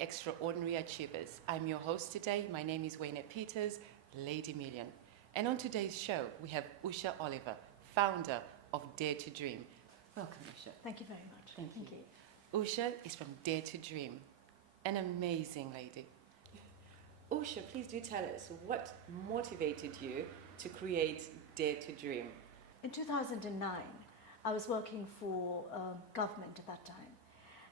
extraordinary achievers. I'm your host today. My name is Wayne Peters, Lady Million. And on today's show, we have Usha Oliver, founder of Dare to Dream. Welcome, Usha. Thank you very much. Thank you. Usha is from Dare to Dream, an amazing lady. Usha, please do tell us what motivated you to create Dare to Dream. In 2009, I was working for government at that time.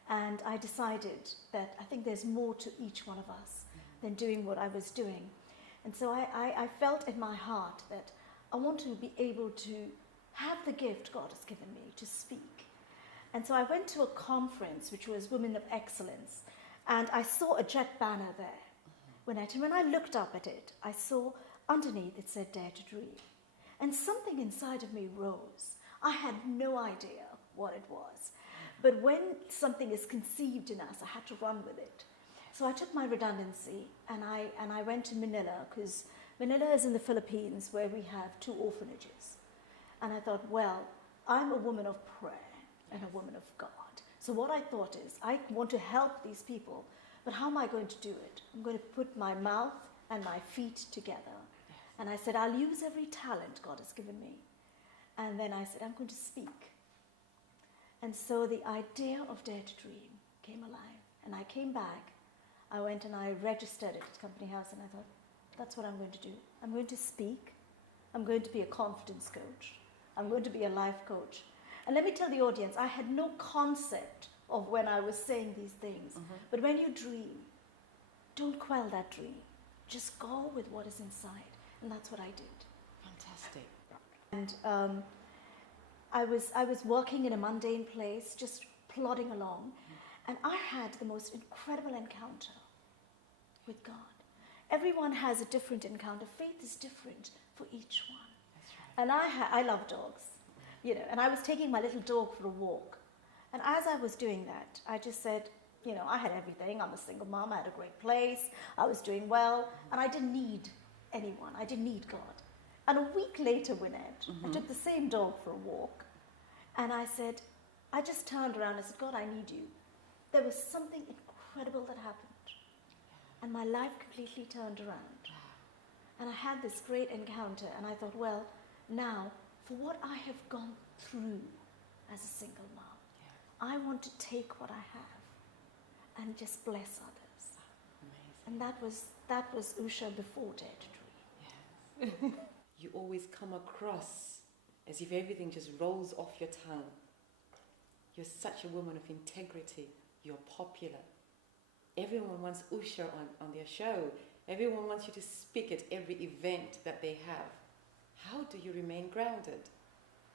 And I decided that I think there's more to each one of us than doing what I was doing. And so I felt in my heart that I want to be able to have the gift God has given me to speak. And so I went to a conference which was Women of Excellence, and I saw a jet banner there. When I looked up at it, I saw underneath it said Dare to Dream. And something inside of me rose. I had no idea what it was. But when something is conceived in us, I had to run with it. So I took my redundancy and I went to Manila, because Manila is in the Philippines where we have 2 orphanages. And I thought, well, I'm a woman of prayer and a woman of God. So what I thought is, I want to help these people, but how am I going to do it? I'm going to put my mouth and my feet together. And I said, I'll use every talent God has given me. And then I said, I'm going to speak. And so the idea of Dare to Dream came alive. And I came back, I went and I registered it at Company House, and I thought, that's what I'm going to do. I'm going to speak. I'm going to be a confidence coach. I'm going to be a life coach. And let me tell the audience, I had no concept of when I was saying these things. But when you dream, don't quell that dream. Just go with what is inside. And that's what I did. Fantastic. And I was working in a mundane place, just plodding along, and I had the most incredible encounter with God. Everyone has a different encounter. Faith is different for each one. That's right. And I love dogs, and I was taking my little dog for a walk. And as I was doing that, I just said, I had everything. I'm a single mom. I had a great place. I was doing well. And I didn't need anyone. I didn't need God. And a week later, Wynette, I took the same dog for a walk. And I said, I just turned around and I said, God, I need you. There was something incredible that happened. And my life completely turned around. And I had this great encounter. And I thought, well, now, for what I have gone through as a single mom, I want to take what I have and just bless others. Amazing. And that was Usha before Dare to Dream. Yes. You always come across as if everything just rolls off your tongue. You're such a woman of integrity. You're popular. Everyone wants Usha on their show. Everyone wants you to speak at every event that they have. How do you remain grounded?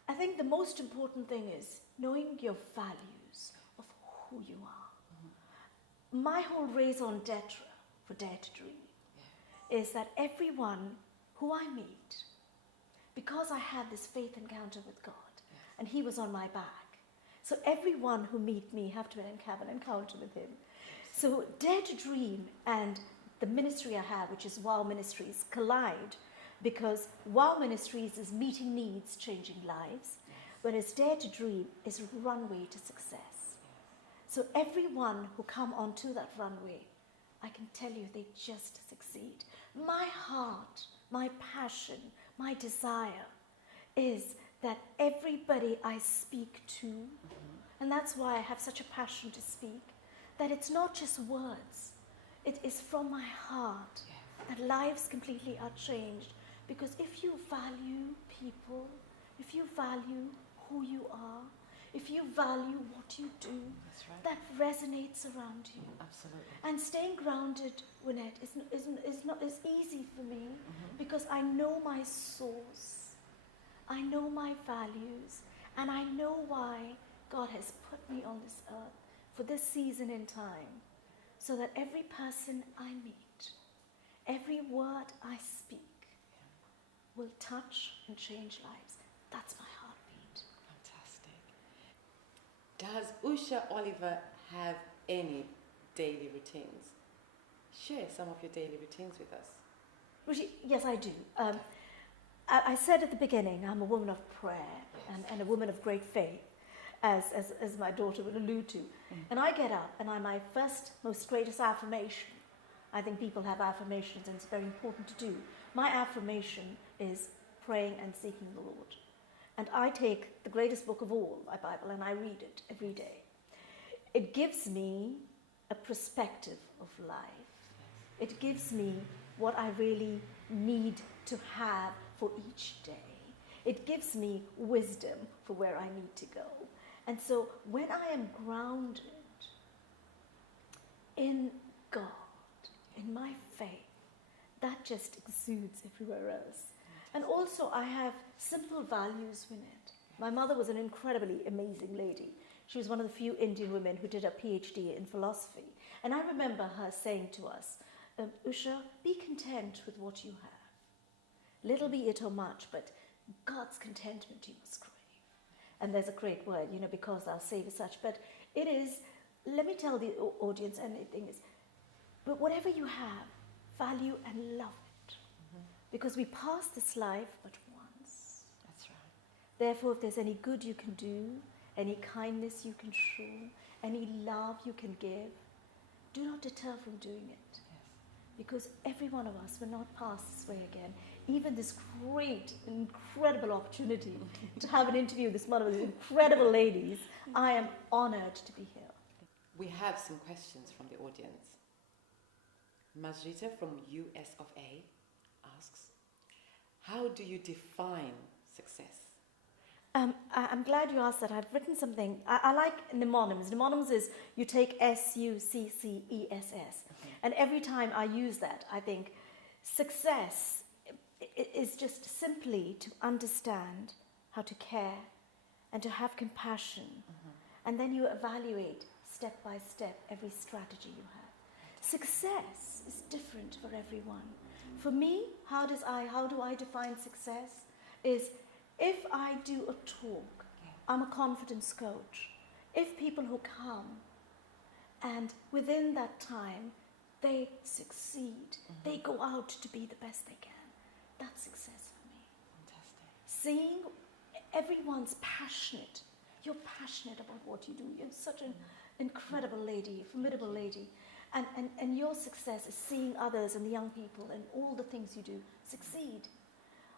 I think the most important thing is knowing your values of who you are. My whole raison d'etre for Dare to Dream is that everyone who I meet, because I had this faith encounter with God, and He was on my back, so everyone who meet me have to have an encounter with Him. So Dare to Dream and the ministry I have, which is Wow Ministries, collide, because Wow Ministries is meeting needs, changing lives, whereas Dare to Dream is a runway to success. So everyone who come onto that runway, I can tell you they just succeed. My heart, my passion, my desire is that everybody I speak to, and that's why I have such a passion to speak, that it's not just words, it is from my heart, that lives completely are changed. Because if you value people, if you value who you are, if you value what you do, that resonates around you. Absolutely. And staying grounded, Wynette, is easy for me because I know my source, I know my values, and I know why God has put me on this earth for this season in time, so that every person I meet, every word I speak, will touch and change lives. That's my heartbeat. Fantastic. Does Usha Oliver have any daily routines? Share some of your daily routines with us. Ruchi, yes, I do. I said at the beginning, I'm a woman of prayer and a woman of great faith. as my daughter would allude to. And I get up and my first, most greatest affirmation, I think people have affirmations and it's very important to do. My affirmation is praying and seeking the Lord. And I take the greatest book of all, my Bible, and I read it every day. It gives me a perspective of life. It gives me what I really need to have for each day. It gives me wisdom for where I need to go. And so when I am grounded in God, in my faith, that just exudes everywhere else. And also I have simple values in it. My mother was an incredibly amazing lady. She was one of the few Indian women who did a PhD in philosophy. And I remember her saying to us, Usha, be content with what you have. Little be it or much, but God's contentment you must crave. And there's a great word, because thou savest such. But it is, let me tell the audience, and the thing is, but whatever you have, value and love it. Because we pass this life but once. That's right. Therefore, if there's any good you can do, any kindness you can show, any love you can give, do not deter from doing it. Yes. Because every one of us will not pass this way again. Even this great, incredible opportunity to have an interview with one of these incredible ladies, I am honored to be here. We have some questions from the audience. Majrita from US of A asks, how do you define success? I'm glad you asked that. I've written something. I like mnemonics. Mnemonics is you take SUCCESS. And every time I use that, I think success is just simply to understand how to care and to have compassion. And then you evaluate step by step every strategy you have. Success is different for everyone. For me, how do I define success? Is if I do a talk, I'm a confidence coach. If people who come and within that time they succeed, they go out to be the best they can, that's success for me. Fantastic. Seeing everyone's passionate, you're passionate about what you do. You're such an incredible lady, formidable lady. And your success is seeing others and the young people and all the things you do succeed.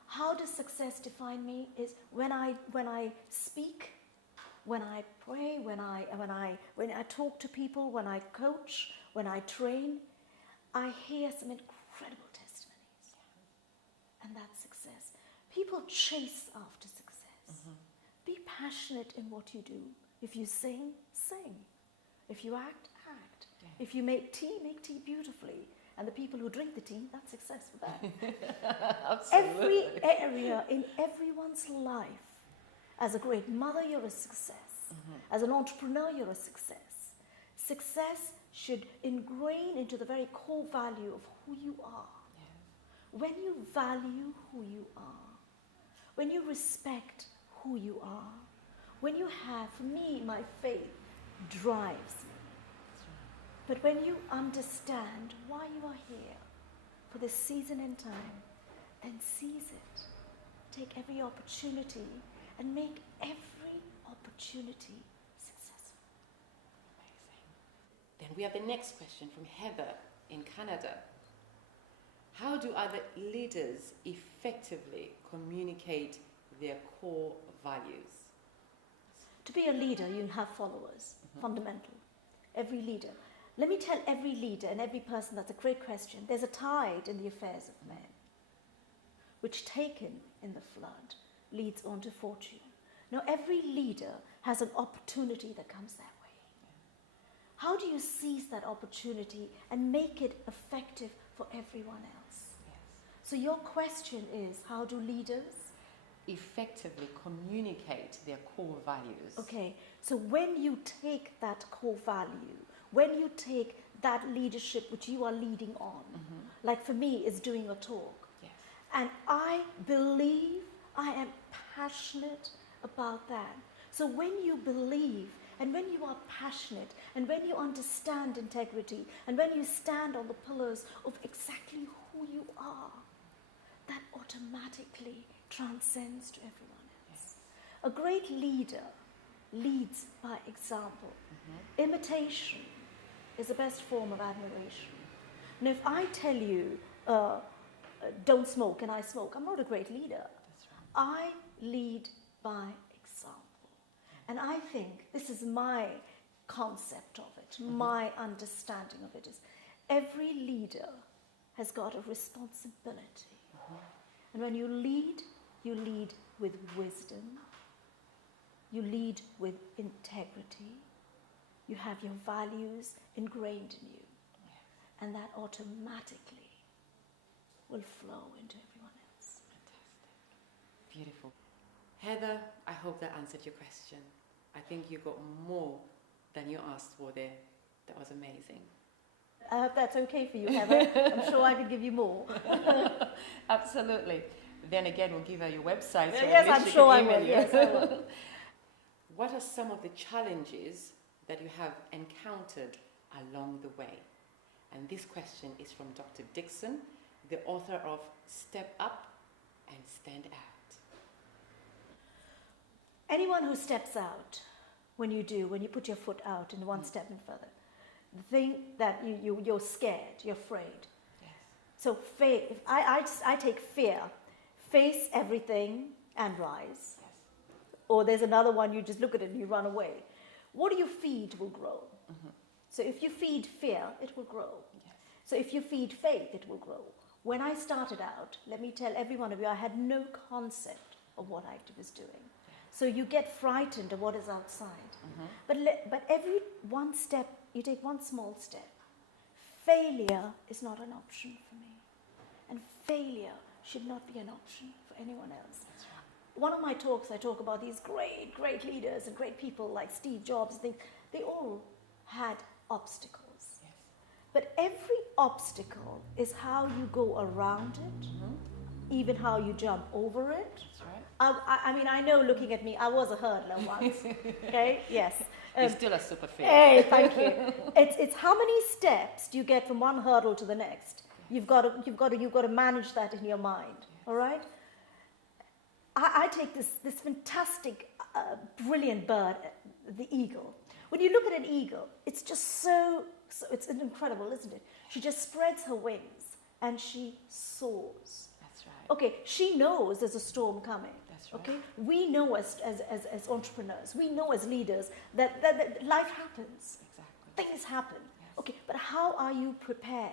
How does success define me? Is when I speak, when I pray, when I talk to people, when I coach, when I train, I hear some incredible testimonies. And that's success. People chase after success. Be passionate in what you do. If you sing, sing. If you act, act. If you make tea beautifully. And the people who drink the tea, that's success for them. Every area in everyone's life. As a great mother, you're a success. As an entrepreneur, you're a success. Success should ingrain into the very core value of who you are. When you value who you are, when you respect who you are, when you have, for me, my faith drives me. But when you understand why you are here for this season and time, then seize it. Take every opportunity and make every opportunity successful. Amazing. Then we have the next question from Heather in Canada. How do other leaders effectively communicate their core values? To be a leader, you have followers, fundamental. Every leader. Let me tell every leader and every person, that's a great question. There's a tide in the affairs of men, which taken in the flood leads on to fortune. Now every leader has an opportunity that comes that way. How do you seize that opportunity and make it effective for everyone else? So your question is, how do leaders effectively communicate their core values? Okay, so when you take that core value, when you take that leadership which you are leading on, like for me, is doing a talk. And I believe, I am passionate about that. So when you believe, and when you are passionate, and when you understand integrity, and when you stand on the pillars of exactly who you are, that automatically transcends to everyone else. A great leader leads by example. Imitation is the best form of admiration. And if I tell you, don't smoke, and I smoke, I'm not a great leader. That's right. I lead by example. And I think this is my concept of it, my understanding of it is every leader has got a responsibility. And when you lead with wisdom, you lead with integrity, you have your values ingrained in you, and that automatically will flow into everyone else. Fantastic. Beautiful. Heather, I hope that answered your question. I think you got more than you asked for there. That was amazing. I hope that's okay for you, Heather. I'm sure I could give you more. Absolutely. Then again, we'll give her your website. So Yes, I'm sure I will. Yes, I will. What are some of the challenges that you have encountered along the way? And this question is from Dr. Dixon, the author of Step Up and Stand Out. Anyone who steps out, when you put your foot out and one step in further, think that you're scared, you're afraid. Yes. So I take fear, face everything and rise. Yes. Or there's another one, you just look at it and you run away. What do you feed will grow. So if you feed fear, it will grow. Yes. So if you feed faith, it will grow. When I started out, let me tell every one of you, I had no concept of what I was doing. So you get frightened of what is outside. But every one step, you take one small step. Failure is not an option for me. And failure should not be an option for anyone else. That's right. One of my talks, I talk about these great, great leaders and great people like Steve Jobs. They all had obstacles. Yes. But every obstacle is how you go around it, even how you jump over it. That's right. I mean, I know looking at me, I was a hurdler once. Okay, yes. You're still a super fit. Hey, thank you. It's how many steps do you get from one hurdle to the next? You've got to manage that in your mind. All right. I take this fantastic, brilliant bird, the eagle. When you look at an eagle, it's just so it's incredible, isn't it? She just spreads her wings and she soars. That's right. Okay, she knows there's a storm coming. That's right. Okay, we know as entrepreneurs, we know as leaders that life happens. Exactly. Things happen. Yes. Okay, but how are you prepared?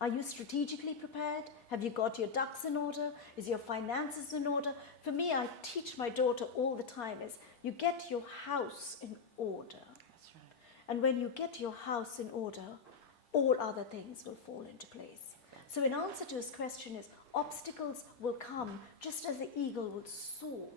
Are you strategically prepared? Have you got your ducks in order? Is your finances in order? For me, I teach my daughter all the time is you get your house in order. That's right. And when you get your house in order, all other things will fall into place. So in answer to his question is, obstacles will come just as the eagle would soar.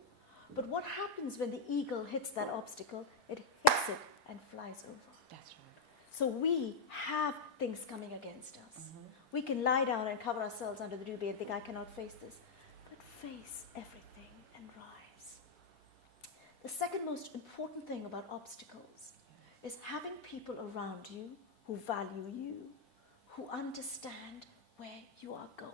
But what happens when the eagle hits that obstacle? It hits it and flies over. That's right. So we have things coming against us. We can lie down and cover ourselves under the duvet and think, I cannot face this. But face everything and rise. The second most important thing about obstacles is having people around you who value you, who understand where you are going.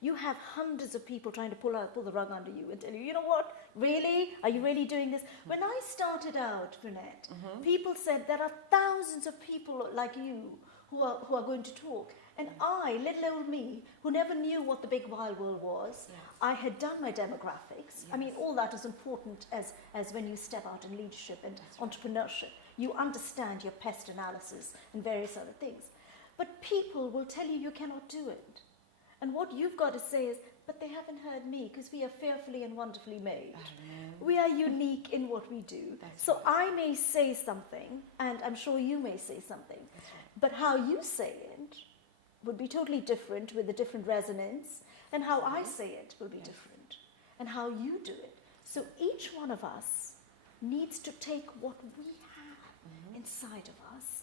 You have hundreds of people trying to pull the rug under you and tell you, you know what, really? Are you really doing this? When I started out, Brunette, people said there are thousands of people like you who are going to talk. And I, little old me, who never knew what the big wide world was, I had done my demographics. I mean, all that is important as when you step out in leadership and entrepreneurship. You understand your pest analysis and various other things. But people will tell you cannot do it. And what you've got to say is, but they haven't heard me because we are fearfully and wonderfully made. We are unique in what we do. So I may say something, and I'm sure you may say something, but how you say it would be totally different with a different resonance, and how I say it will be different, and how you do it. So each one of us needs to take what we have inside of us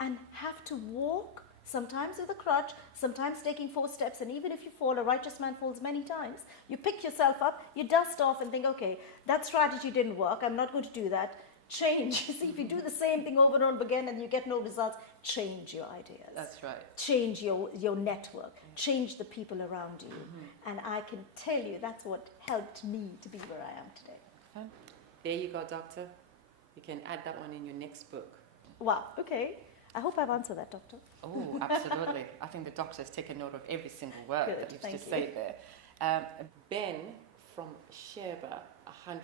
and have to walk, sometimes with a crutch, sometimes taking 4 steps, and even if you fall, a righteous man falls many times. You pick yourself up, you dust off and think, okay, that strategy didn't work, I'm not going to do that. Change. See, if you do the same thing over and over again and you get no results, change your ideas. That's right. Change your network. Change the people around you. And I can tell you that's what helped me to be where I am today. There you go, doctor. You can add that one in your next book. Wow, okay. I hope I've answered that, doctor. Oh, absolutely. I think the doctor has taken note of every single word Good, that you've thank just you. said there. Ben from Sherba, 100%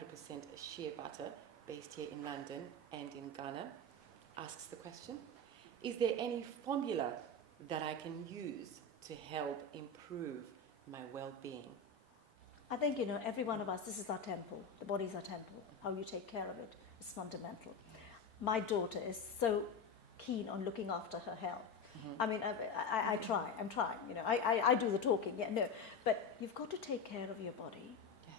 shea butter, based here in London and in Ghana, asks the question, is there any formula that I can use to help improve my well-being? I think, every one of us, this is our temple. The body is our temple. How you take care of it is fundamental. My daughter is so keen on looking after her health. I mean, I try. I'm trying. I do the talking. Yeah, no, but you've got to take care of your body. Yes.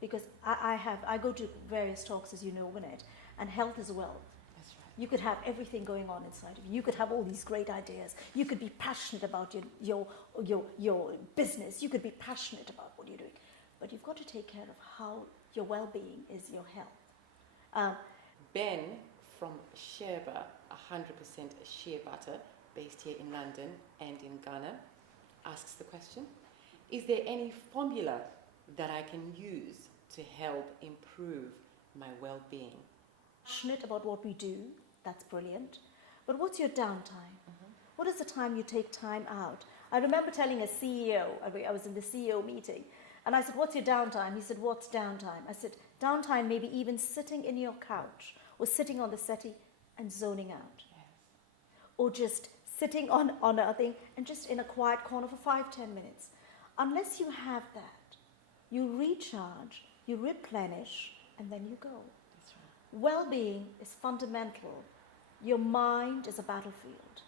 Because I go to various talks, as you know, Winnet, and health is wealth. That's right. You could have everything going on inside of you. You could have all these great ideas. You could be passionate about your business. You could be passionate about what you're doing. But you've got to take care of how your well-being is your health. Ben from Sherba, 100% shea butter, based here in London and in Ghana, asks the question, is there any formula that I can use to help improve my well-being? Passionate about what we do, that's brilliant. But what's your downtime? What is the time you take time out? I remember telling a CEO, I was in the CEO meeting, and I said, what's your downtime? He said, what's downtime? I said, downtime maybe even sitting in your couch or sitting on the settee and zoning out. Yes. Or just sitting on a thing and just in a quiet corner for 5-10 minutes. Unless you have that, you recharge, you replenish, and then you go. That's right. Well-being is fundamental. Your mind is a battlefield.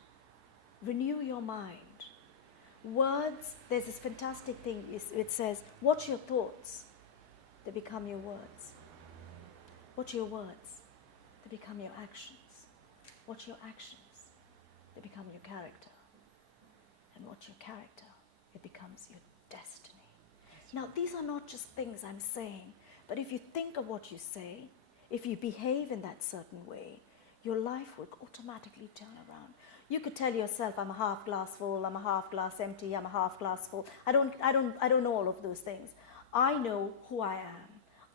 Renew your mind. Words, there's this fantastic thing, it says, watch your thoughts, they become your words. Watch your words, they become your actions. Watch your actions, they become your character. And watch your character, it becomes your destiny. Now, these are not just things I'm saying, but if you think of what you say, if you behave in that certain way, your life will automatically turn around. You could tell yourself, I'm a half glass full, I'm a half glass empty, I'm a half glass full. I don't know all of those things. I know who I am.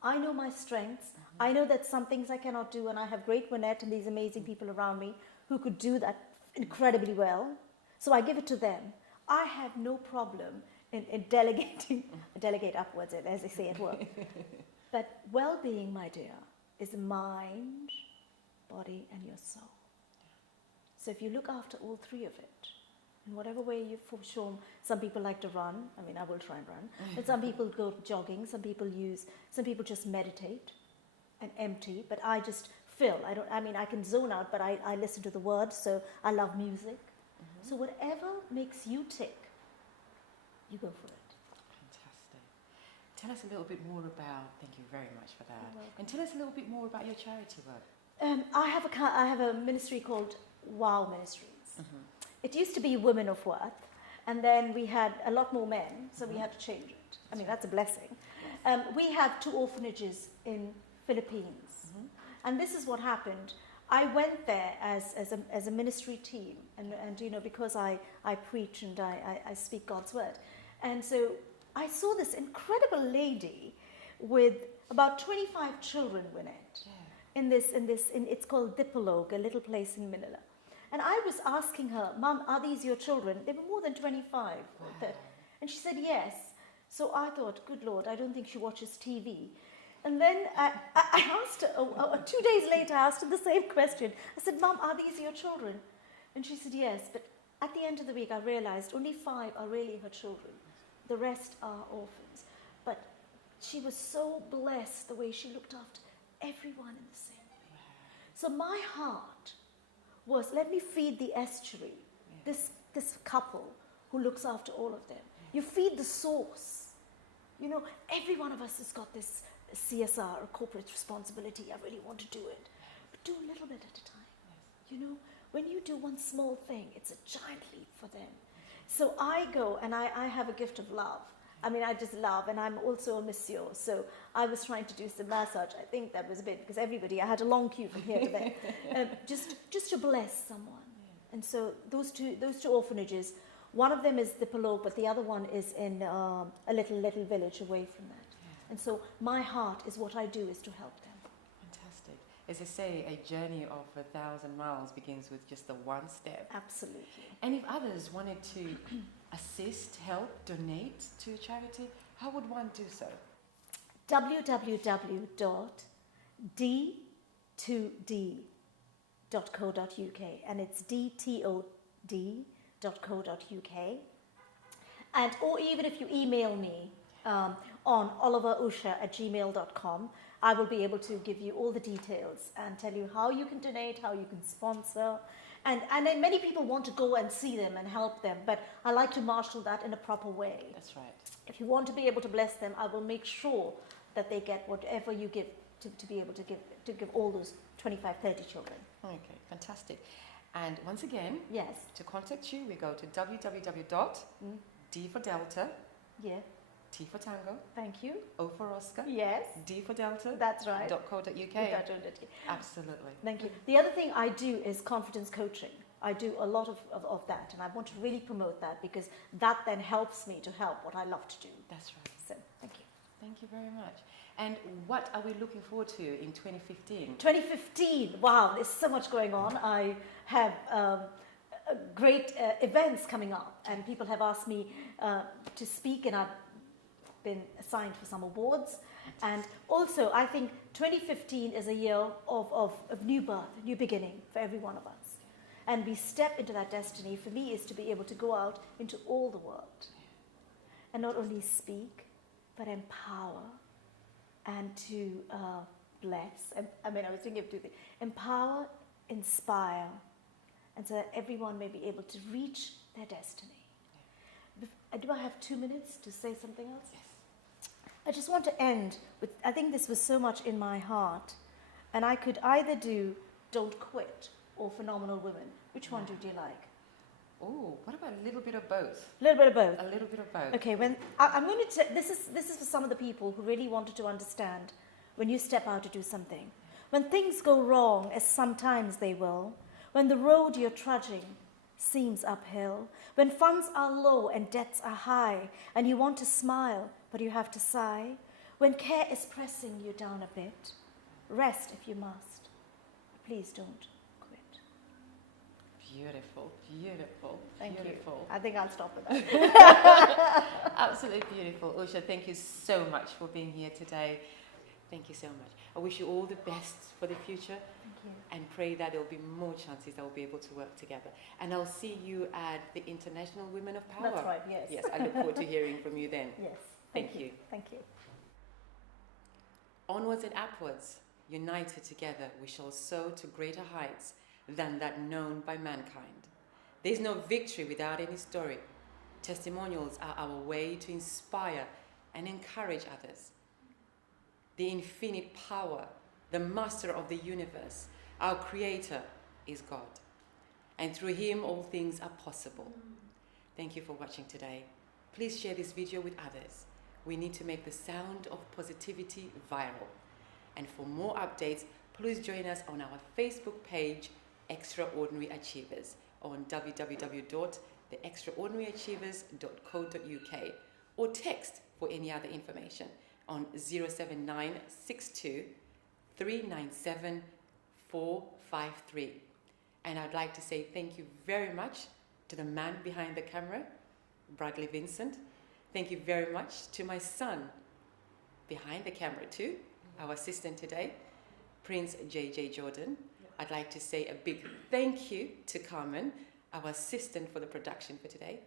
I know my strengths. I know that some things I cannot do, and I have great Winnet and these amazing people around me who could do that incredibly well. So I give it to them. I have no problem in delegating, delegate upwards, as they say at work. But well-being, my dear, is mind, body, and your soul. So if you look after all three of it, in whatever way you've shown, some people like to run. I mean, I will try and run. But some people go jogging. Some people just meditate and empty. But I just fill. I can zone out, but I listen to the words. So I love music. So whatever makes you tick, you go for it. Fantastic. Tell us a little bit more about, thank you very much for that. You're welcome. And tell us a little bit more about your charity work. I have a ministry called Wow Ministries. It used to be Women of Worth, and then we had a lot more men, so we had to change it. I mean, that's a blessing. We have 2 orphanages in Philippines, and this is what happened. I went there as a ministry team, and because I preach and I speak God's word, and so I saw this incredible lady with about 25 children in it. Yeah. It's called Dipolog, a little place in Manila. And I was asking her, Mom, are these your children? They were more than 25. Wow. And she said, yes. So I thought, good Lord, I don't think she watches TV. And then I asked her, 2 days later, I asked her the same question. I said, Mom, are these your children? And she said, yes. But at the end of the week, I realized only 5 are really her children. The rest are orphans. But she was so blessed the way she looked after everyone in the same way. So my heart was, let me feed the estuary, this couple who looks after all of them. You feed the source. Every one of us has got this CSR or corporate responsibility. I really want to do it. But do a little bit at a time. When you do one small thing, it's a giant leap for them. So I go and I have a gift of love. I mean, I just love, and I'm also a monsieur. So I was trying to do some massage. I think that was a bit, because I had a long queue from here to there, just to bless someone. Yeah. And so those two orphanages, one of them is the Palog, but the other one is in a little village away from that. Yeah. And so my heart is what I do is to help them. As they say, a journey of 1,000 miles begins with just the one step. Absolutely. And if others wanted to assist, help, donate to a charity, how would one do so? www.d2d.co.uk, and it's dtod.co.uk. And or even if you email me on oliverusha@gmail.com, I will be able to give you all the details and tell you how you can donate, how you can sponsor. And then many people want to go and see them and help them, but I like to marshal that in a proper way. That's right. If you want to be able to bless them, I will make sure that they get whatever you give to be able to give all those 25, 30 children. Okay, fantastic. And once again, Yes. to contact you, we go to www.D for Delta, Yeah. T for Tango, Thank you. O for Oscar, Yes. D for Delta, That's right. .co.uk. Absolutely. Thank you. The other thing I do is confidence coaching. I do a lot of that, and I want to really promote that because that then helps me to help what I love to do. That's right. So, thank you. Thank you very much. And what are we looking forward to in 2015? 2015, wow, there's so much going on. I have great events coming up, and people have asked me to speak, and I've been assigned for some awards. And also, I think 2015 is a year of new birth, new beginning for every one of us. And we step into that destiny, for me, is to be able to go out into all the world and not only speak, but empower and to bless. I mean, I was thinking of two things: empower, inspire, and so that everyone may be able to reach their destiny. Do I have 2 minutes to say something else? Yes. I just want to end with, I think this was so much in my heart, and I could either do Don't Quit or Phenomenal Women. Which one do you like? Oh, what about a little bit of both? A little bit of both. A little bit of both. Okay, I'm going to this is for some of the people who really wanted to understand when you step out to do something. When things go wrong, as sometimes they will, when the road you're trudging seems uphill, when funds are low and debts are high, and you want to smile, but you have to sigh, when care is pressing you down a bit, rest if you must. Please don't quit. Beautiful, beautiful, Thank beautiful. you. I think I'll stop with that. Absolutely beautiful. Usha, thank you so much for being here today. Thank you so much. I wish you all the best for the future. Thank you. And pray that there will be more chances that we'll be able to work together. And I'll see you at the International Women of Power. That's right, yes. Yes, I look forward to hearing from you then. Yes. Thank you. Thank you. Onwards and upwards, united together, we shall soar to greater heights than that known by mankind. There is no victory without any story. Testimonials are our way to inspire and encourage others. The infinite power, the master of the universe, our creator, is God. And through him, all things are possible. Thank you for watching today. Please share this video with others. We need to make the sound of positivity viral. And for more updates, please join us on our Facebook page, Extraordinary Achievers, on www.theextraordinaryachievers.co.uk, or text for any other information on 07962 397 453. And I'd like to say thank you very much to the man behind the camera, Bradley Vincent. Thank you very much to my son behind the camera too, our assistant today, Prince JJ Jordan. I'd like to say a big thank you to Carmen, our assistant for the production for today.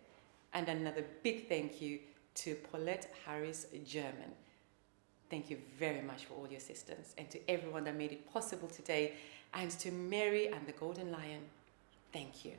And another big thank you to Paulette Harris German. Thank you very much for all your assistance, and to everyone that made it possible today, and to Mary and the Golden Lion, thank you.